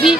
baby.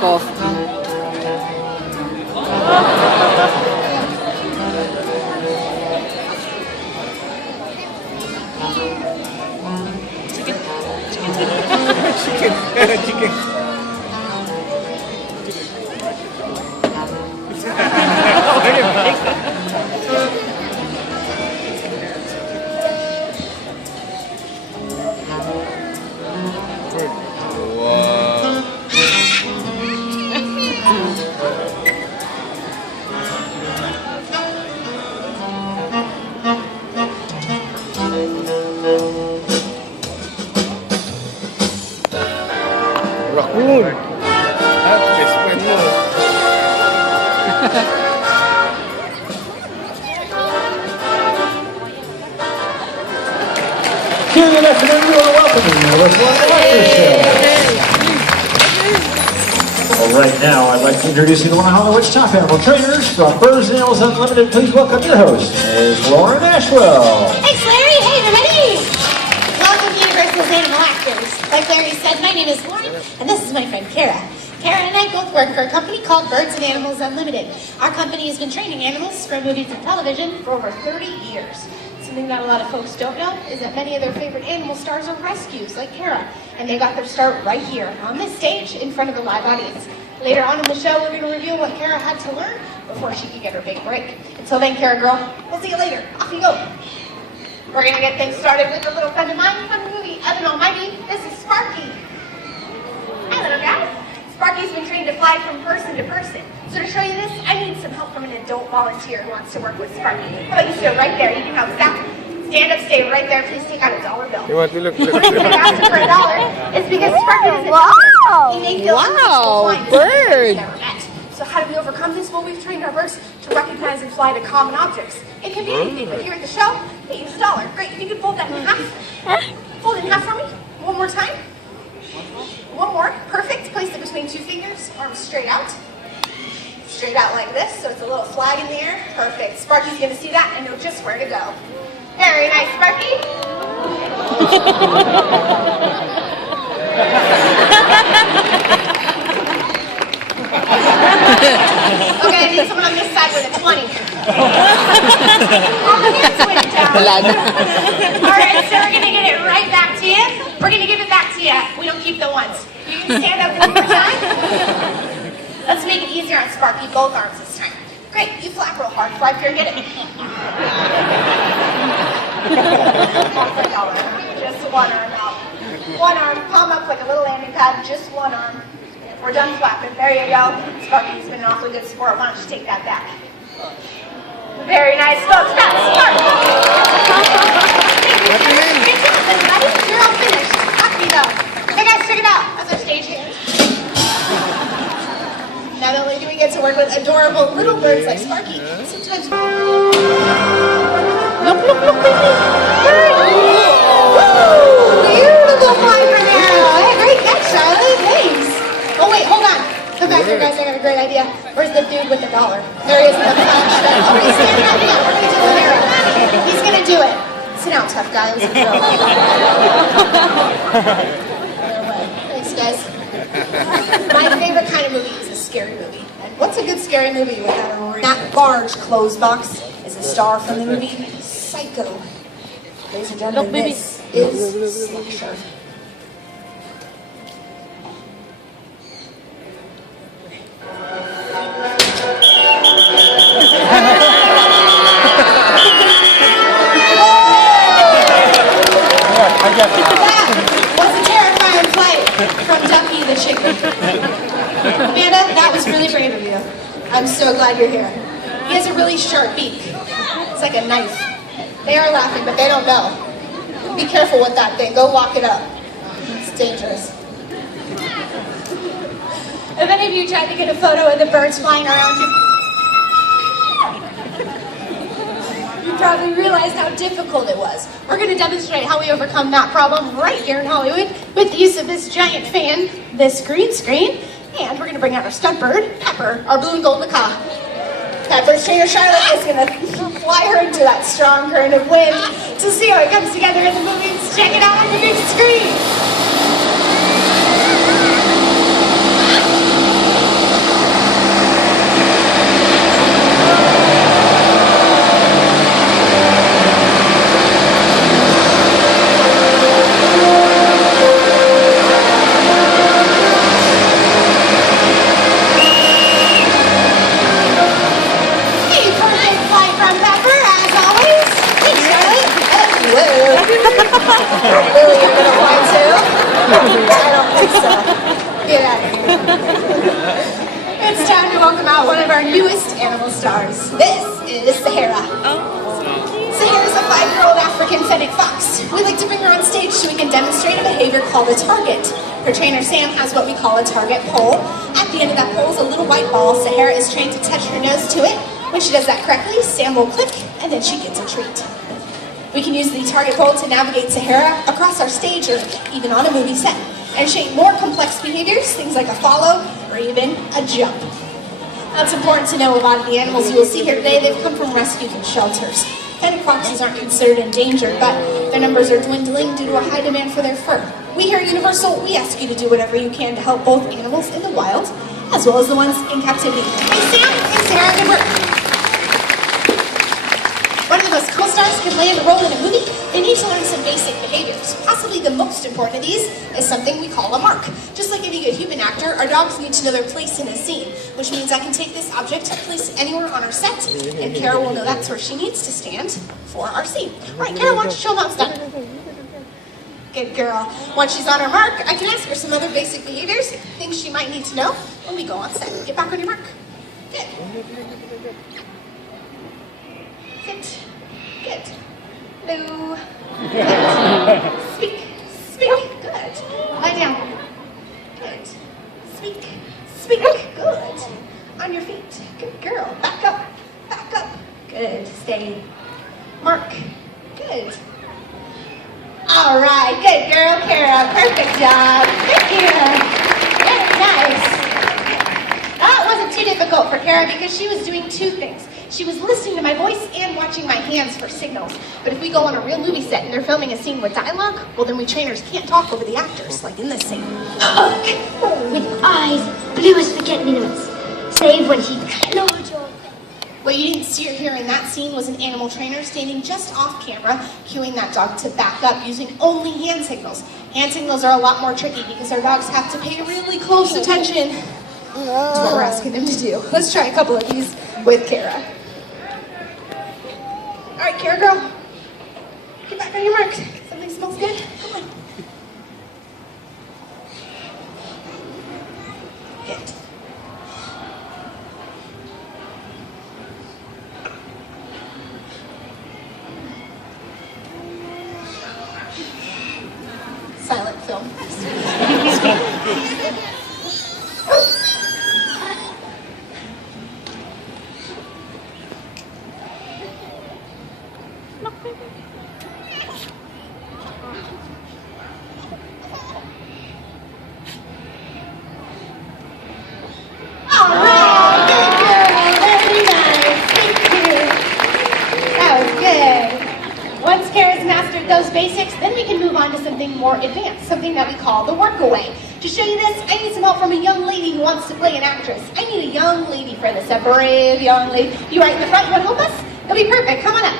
Coffee. Chicken. Raccoon. Best friend mo. Good afternoon, you are welcome to the Show. Well, right now, I'd like to introduce you to one of Hollywood's top animal trainers from Birds and Animals Unlimited. Please welcome your host, Ms. Lauren Ashwell. Thanks, Larry. Hey, everybody. Welcome to Universal's Animal Actors. Like Larry said, my name is Lauren, and this is my friend Kara. Kara and I both work for a company called Birds and Animals Unlimited. Our company has been training animals for movies and television for over 30 years. Something that a lot of folks don't know is that many of their favorite animal stars are rescues, like Kara, and they got their start right here on this stage in front of a live audience. Later on in the show, we're going to reveal what Kara had to learn before she could get her big break. Until then, Kara girl, we'll see you later. Off you go. We're going to get things started with a little friend of mine from the movie Evan Almighty. This is Sparky. Hi, little guy. Sparky's been trained to fly from person to person. So to show you this, I need some help from an adult volunteer who wants to work with Sparky. How about you sit right there? You can help Zach. Stand up, stay right there. Please take out a $1 bill. You want to look? The reason I asked him for $1 is because Sparky doesn't know. He may feel Bird. never met. So how do we overcome this? Well, we've trained our birds to recognize and fly to common objects. It can be anything, but here at the show, they use $1. Great, if you could fold that in half. Fold it in half for me. One more time. One more. Perfect. Place it between 2 fingers. Arms straight out. Straight out like this, so it's a little flag in the air. Perfect. Sparky's going to see that and know just where to go. Very nice, Sparky. Okay, I need someone on this side with a 20. All the hands went down. All right, so we're going to get it right back to you. We're going to give it back to you. We don't keep the ones. You can stand up one more time. Let's make it easier on Sparky. Both arms this time. Great, you flap real hard. Fly up here and get it. Just one arm out. One arm, palm up like a little landing pad. Just one arm. We're done flapping. There you go. Sparky's been an awfully good sport. Why don't you take that back? Very nice, folks. That's Sparky. Thank you. Good job, everybody. You're all finished. Happy though. Hey guys, check it out. That's our stage hands. Not only do we get to work with adorable little birds like Sparky, sometimes... Look, baby! Woo! Beautiful flying for there! Hey, great catch, Charlotte! Thanks! Oh, wait, hold on. Come back here, guys. I got a great idea. Where's the dude with the $1? There he is in the flash. Oh, he's standing up here. We're going to do the arrow. He's going to do it. Sit down, tough guy. It was a joke. Thanks, guys. My favorite kind of movie is a scary movie. And what's a good scary movie without a roaring? That large clothes box is a star from the movie Psycho. Ladies and gentlemen, this is Slasher. That was a terrifying flight from Ducky the chicken. Amanda, that was really brave of you. I'm so glad you're here. He has a really sharp beak. It's like a knife. They are laughing, but they don't know. Be careful with that thing. Go walk it up. It's dangerous. Have any of you tried to get a photo of the birds flying around you? You probably realized how difficult it was. We're going to demonstrate how we overcome that problem right here in Hollywood with the use of this giant fan, this green screen, and we're going to bring out our stunt bird, Pepper, our blue and gold macaw. Pepper's trainer Charlotte is going to fly her into that strong current of wind to see how it comes together in the movies. Check it out on the big screen. Really, you're gonna fly too? I don't think so. Get out of here. It's time to welcome out one of our newest animal stars. This is Sahara. Sahara's a 5-year-old African fennec fox. We like to bring her on stage so we can demonstrate a behavior called a target. Her trainer Sam has what we call a target pole. At the end of that pole is a little white ball. Sahara is trained to touch her nose to it. When she does that correctly, Sam will click, and then she gets a treat. We can use the target pole to navigate Sahara across our stage or even on a movie set and shape more complex behaviors, things like a follow or even a jump. That's important to know. A lot of the animals you will see here today, they've come from rescue from shelters. Fennec foxes aren't considered endangered, but their numbers are dwindling due to a high demand for their fur. We here at Universal, we ask you to do whatever you can to help both animals in the wild as well as the ones in captivity. Hey Sam, hey Sahara, good work. One of the most co-stars can land a role in a movie, they need to learn some basic behaviors. Possibly the most important of these is something we call a mark. Just like any good human actor, our dogs need to know their place in a scene, which means I can take this object, place it anywhere on our set, and Kara will know that's where she needs to stand for our scene. All right, Kara, why don't you show them how it's done? Good girl. Once she's on her mark, I can ask her some other basic behaviors, things she might need to know when we go on set. Get back on your mark. Good. Sit. Good. Hello. Good. Speak. Speak. Good. Lie down. Good. Speak. Speak. Good. On your feet. Good girl. Back up. Back up. Good. Stay. Mark. Good. All right. Good girl, Kara. Perfect job. Thank you. Very nice. That wasn't too difficult for Kara because she was doing two things. She was listening to my voice and watching my hands for signals. But if we go on a real movie set and they're filming a scene with dialogue, well then we trainers can't talk over the actors, like in this scene. Hook, with eyes blue as forget-me-nots, save when he clawed your... What you didn't see or hear in that scene was an animal trainer standing just off camera, cueing that dog to back up using only hand signals. Hand signals are a lot more tricky because our dogs have to pay really close attention to what we're asking them to do. Let's try a couple of these with Kara. All right, Kara girl, get back on your mark. Something smells good. Come on. Good. Silent film. Once Kara's mastered those basics, then we can move on to something more advanced, something that we call the workaway. To show you this, I need some help from a young lady who wants to play an actress. I need a young lady for this, a brave young lady. You right in the front, you want to help us? That'll be perfect, come on up.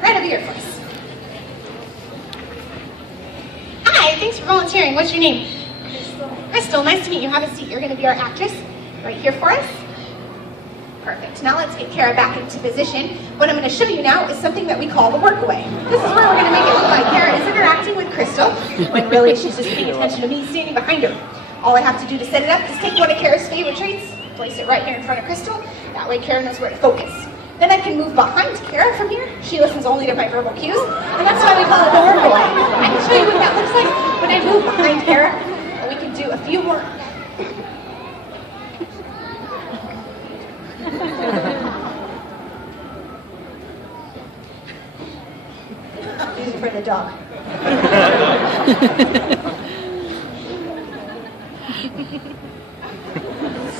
Right over here for us. Hi, thanks for volunteering. What's your name? Crystal, nice to meet you. Have a seat. You're going to be our actress right here for us. Perfect. Now let's get Kara back into position. What I'm going to show you now is something that we call the workaway. This is where we're going to make it look like Kara is interacting with Crystal, when really she's just paying attention to me standing behind her. All I have to do to set it up is take one of Kara's favorite treats, place it right here in front of Crystal. That way Kara knows where to focus. Then I can move behind Kara from here. She listens only to my verbal cues, and that's why we call it the workaway. I can show you what that looks like when I move behind Kara, and we can do a few more for the dog.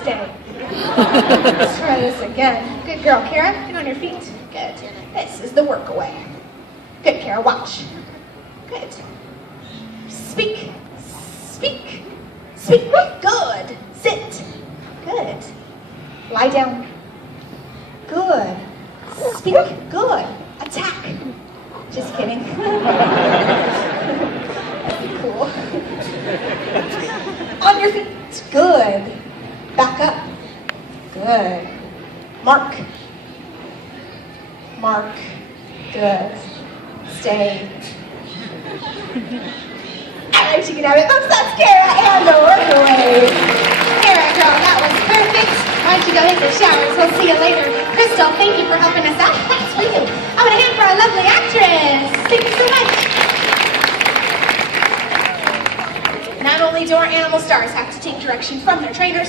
Stay. Let's try this again. Good girl, Kara. Get on your feet. Good. This is the work away. Good, Kara. Watch. Good. Speak. Speak. Speak. Good. Sit. Good. Lie down. Good. Speak. Good. Attack. Just kidding. That'd be cool. On your feet. Good. Back up. Good. Mark. Mark. Good. Stay. Alright, you can have it. Oops, that's Kara and the workaway. Kara, girl, that was perfect. Why don't you go hit the showers? We'll see you later. Crystal, thank you for helping us out. That's for you. I'm going to hand for our lovely actress. Thank you so much. Not only do our animal stars have to take direction from their trainers,